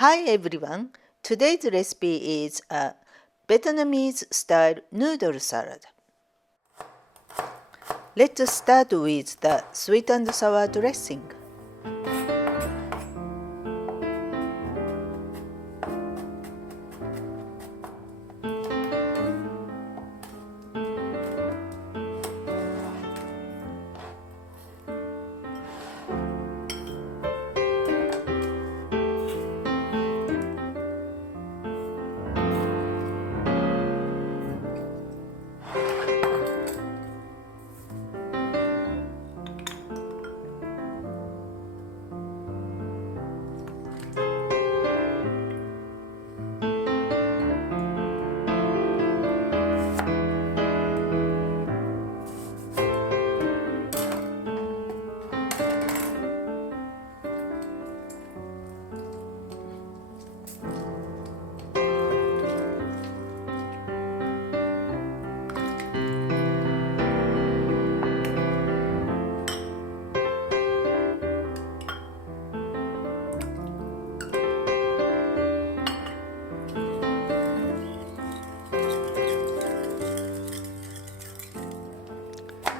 Hi everyone. Today's recipe is a Vietnamese style noodle salad. Let's start with the sweet and sour dressing.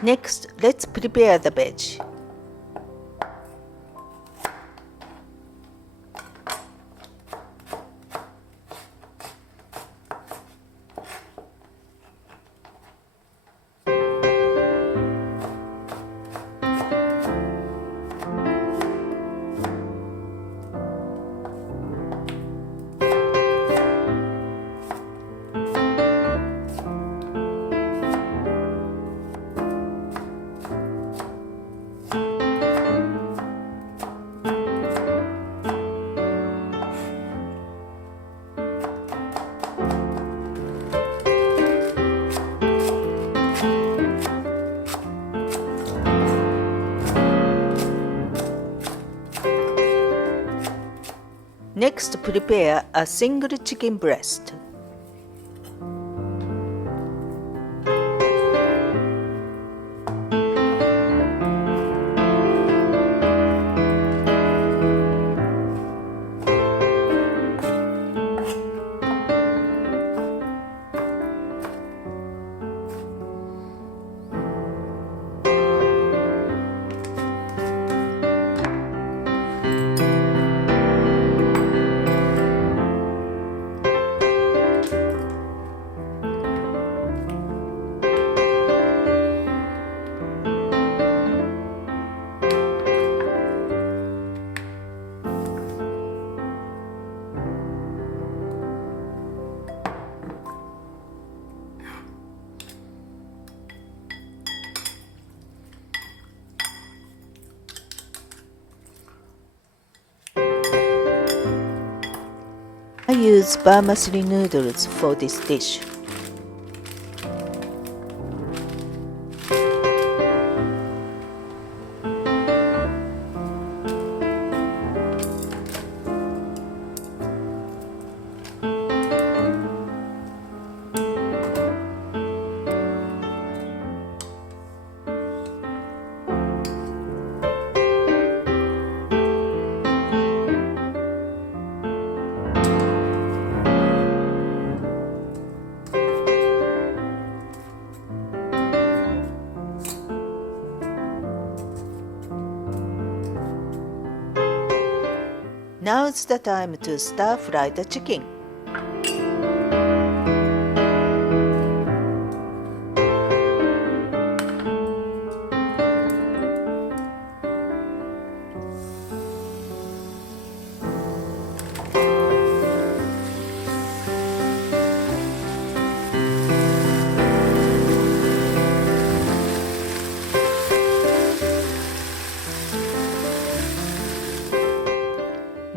Next, let's prepare the veg. Next, prepare a single chicken breast. I use vermicelli noodles for this dish. Now's the time to stir fry the chicken.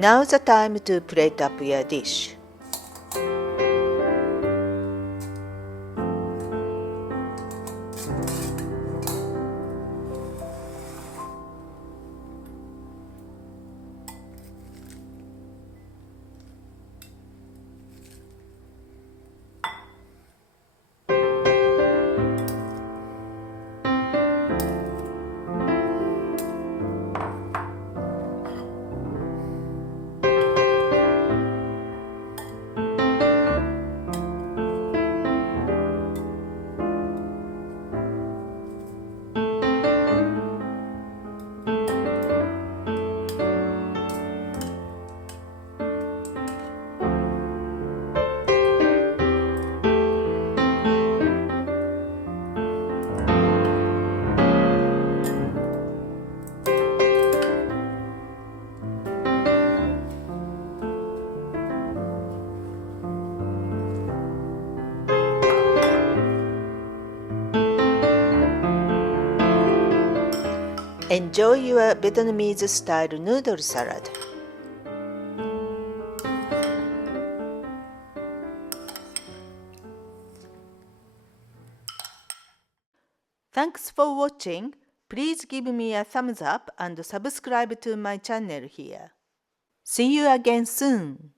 Now's the time to plate up your dish. Enjoy your Vietnamese style noodle salad. Thanks for watching. Please give me a thumbs up and subscribe to my channel here. See you again soon.